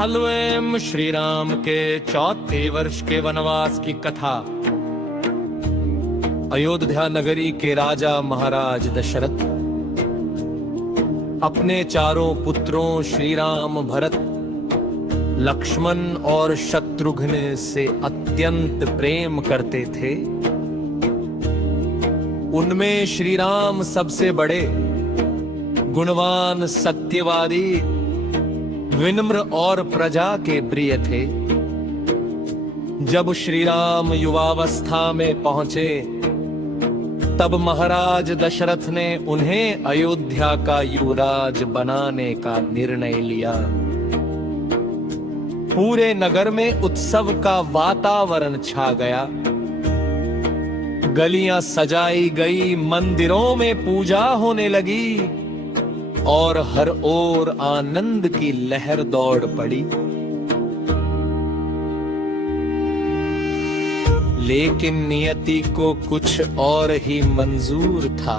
अलवेम श्री राम के 34 वर्ष के वनवास की कथा। अयोध्या नगरी के राजा महाराज दशरथ अपने चारों पुत्रों श्री राम, भरत, लक्ष्मण और शत्रुघ्न से अत्यंत प्रेम करते थे। उनमें श्री राम सबसे बड़े, गुणवान, सत्यवादी, विनम्र और प्रजा के प्रिय थे। जब श्री राम युवावस्था में पहुंचे तब महाराज दशरथ ने उन्हें अयोध्या का युवराज बनाने का निर्णय लिया। पूरे नगर में उत्सव का वातावरण छा गया। गलियां सजाई गई, मंदिरों में पूजा होने लगी और हर ओर आनंद की लहर दौड़ पड़ी। लेकिन नियति को कुछ और ही मंजूर था।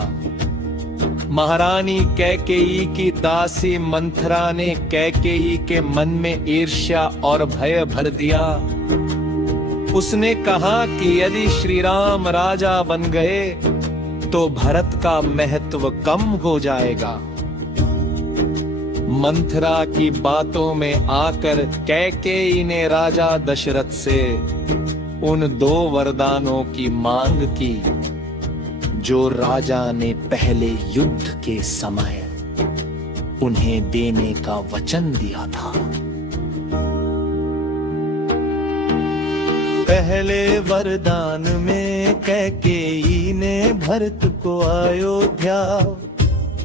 महारानी कैकेयी की दासी मंथरा ने कैकेयी के मन में ईर्ष्या और भय भर दिया। उसने कहा कि यदि श्री राम राजा बन गए तो भरत का महत्व कम हो जाएगा। मंथरा की बातों में आकर कैकेयी ने राजा दशरथ से उन 2 वरदानों की मांग की जो राजा ने पहले युद्ध के समय उन्हें देने का वचन दिया था। पहले वरदान में कैकेयी ने भरत को अयोध्या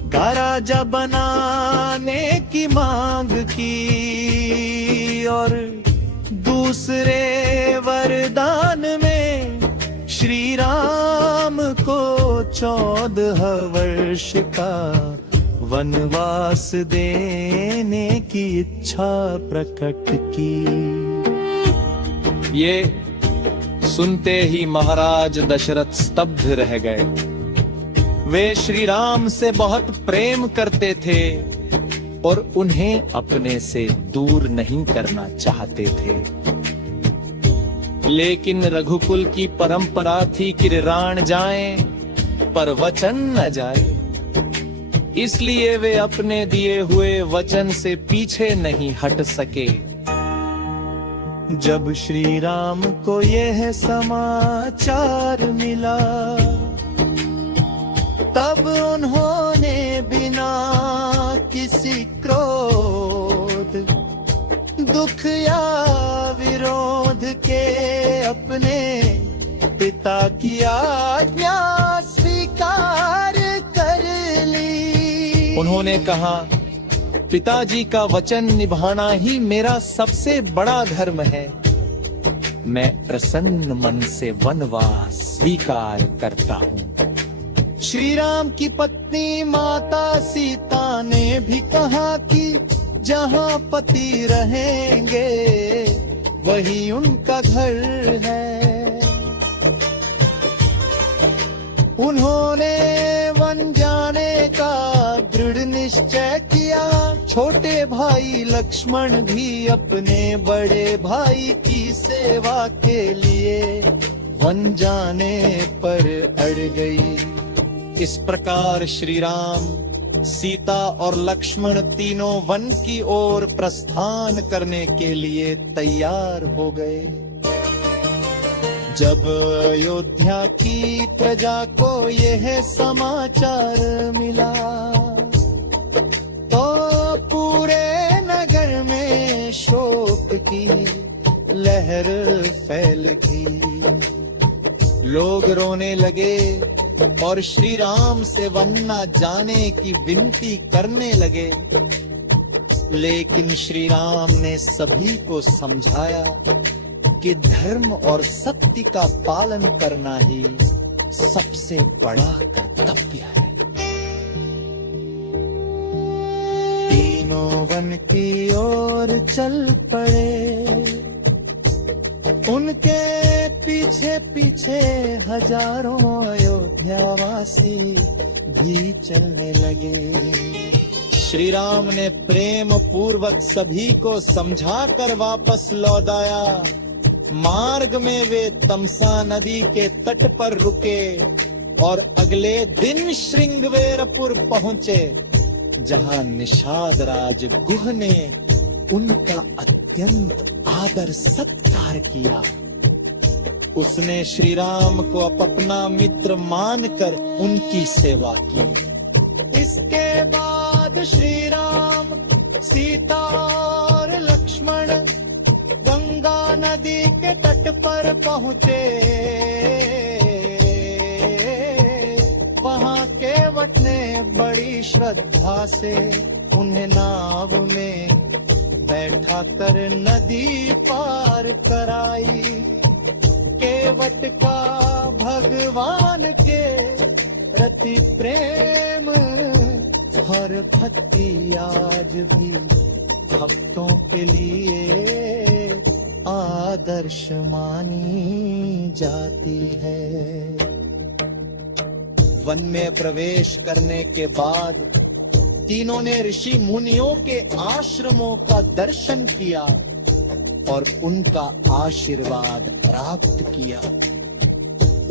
का राजा बनाने की मांग की और दूसरे वरदान में श्री राम को 14 वर्ष का वनवास देने की इच्छा प्रकट की। ये सुनते ही महाराज दशरथ स्तब्ध रह गए। वे श्री राम से बहुत प्रेम करते थे और उन्हें अपने से दूर नहीं करना चाहते थे। लेकिन रघुकुल की परंपरा थी कि राण जाएं पर वचन न जाए। इसलिए वे अपने दिए हुए वचन से पीछे नहीं हट सके। जब श्री राम को यह समाचार मिला तब उन्होंने बिना किसी क्रोध, दुख या विरोध के अपने पिता की आज्ञा स्वीकार कर ली। उन्होंने कहा, पिताजी का वचन निभाना ही मेरा सबसे बड़ा धर्म है। मैं प्रसन्न मन से वनवास स्वीकार करता हूँ। श्री राम की पत्नी माता सीता ने भी कहा कि जहाँ पति रहेंगे वही उनका घर है। उन्होंने वन जाने का दृढ़ निश्चय किया। छोटे भाई लक्ष्मण भी अपने बड़े भाई की सेवा के लिए वन जाने पर अड़ गई। इस प्रकार श्री राम, सीता और लक्ष्मण तीनों वन की ओर प्रस्थान करने के लिए तैयार हो गए। जब अयोध्या की प्रजा को यह समाचार मिला तो पूरे नगर में शोक की लहर फैल गई। लोग रोने लगे और श्री राम से वन न जाने की विनती करने लगे। लेकिन श्री राम ने सभी को समझाया कि धर्म और सत्य का पालन करना ही सबसे बड़ा कर्तव्य है। तीनों वन की ओर चल पड़े। उनके पीछे पीछे हजारों अयोध्यावासी भी चलने लगे। श्री राम ने प्रेम पूर्वक सभी को समझा कर वापस लौटाया। मार्ग में वे तमसा नदी के तट पर रुके और अगले दिन श्रृंगवेरपुर पहुंचे, जहां निषाद राज गुह ने उनका अत्यंत आदर सत्कार किया। उसने श्री राम को अपना मित्र मानकर उनकी सेवा की। इसके बाद श्री राम, सीता और लक्ष्मण गंगा नदी के तट पर पहुंचे। वहां केवट ने बड़ी श्रद्धा से उन्हें नाव में बैठा कर नदी पार कराई। केवट का भगवान के प्रति प्रेम और भक्ति आज भी भक्तों के लिए आदर्श मानी जाती है। वन में प्रवेश करने के बाद तीनों ने ऋषि मुनियों के आश्रमों का दर्शन किया और उनका आशीर्वाद प्राप्त किया।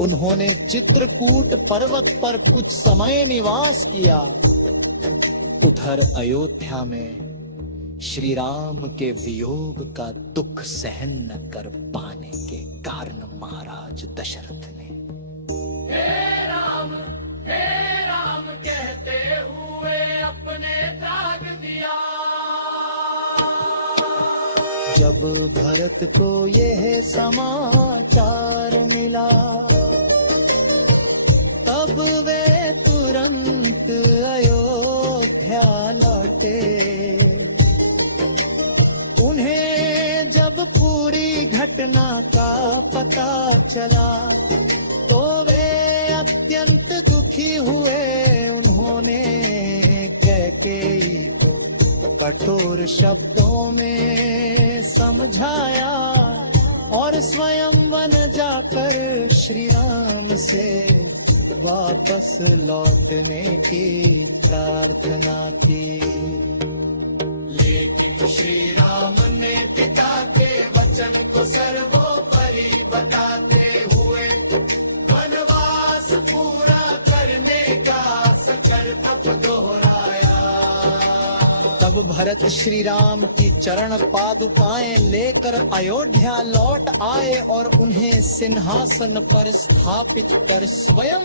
उन्होंने चित्रकूट पर्वत पर कुछ समय निवास किया। उधर अयोध्या में श्री राम के वियोग का दुख सहन न कर पाने के कारण महाराज दशरथ ने हे राम कहते हुए अपने त्याग दिया। जब भरत को यह समाचार मिला, तब वे तुरंत अयोध्या लौटे। उन्हें जब पूरी घटना का पता चला, तो वे अत्यंत दुखी हुए। उन्होंने कैकेयी को कठोर शब्दों में समझाया और स्वयं वन जाकर श्री राम से वापस लौटने की प्रार्थना की। लेकिन श्री राम ने पिता के वचन को सर्वोपरि बताते हुए वनवास पूरा करने का संकल्प दोहराया। तब भरत श्री राम की चरण पादुकाएं लेकर अयोध्या लौट आए और उन्हें सिंहासन पर स्थापित कर स्वयं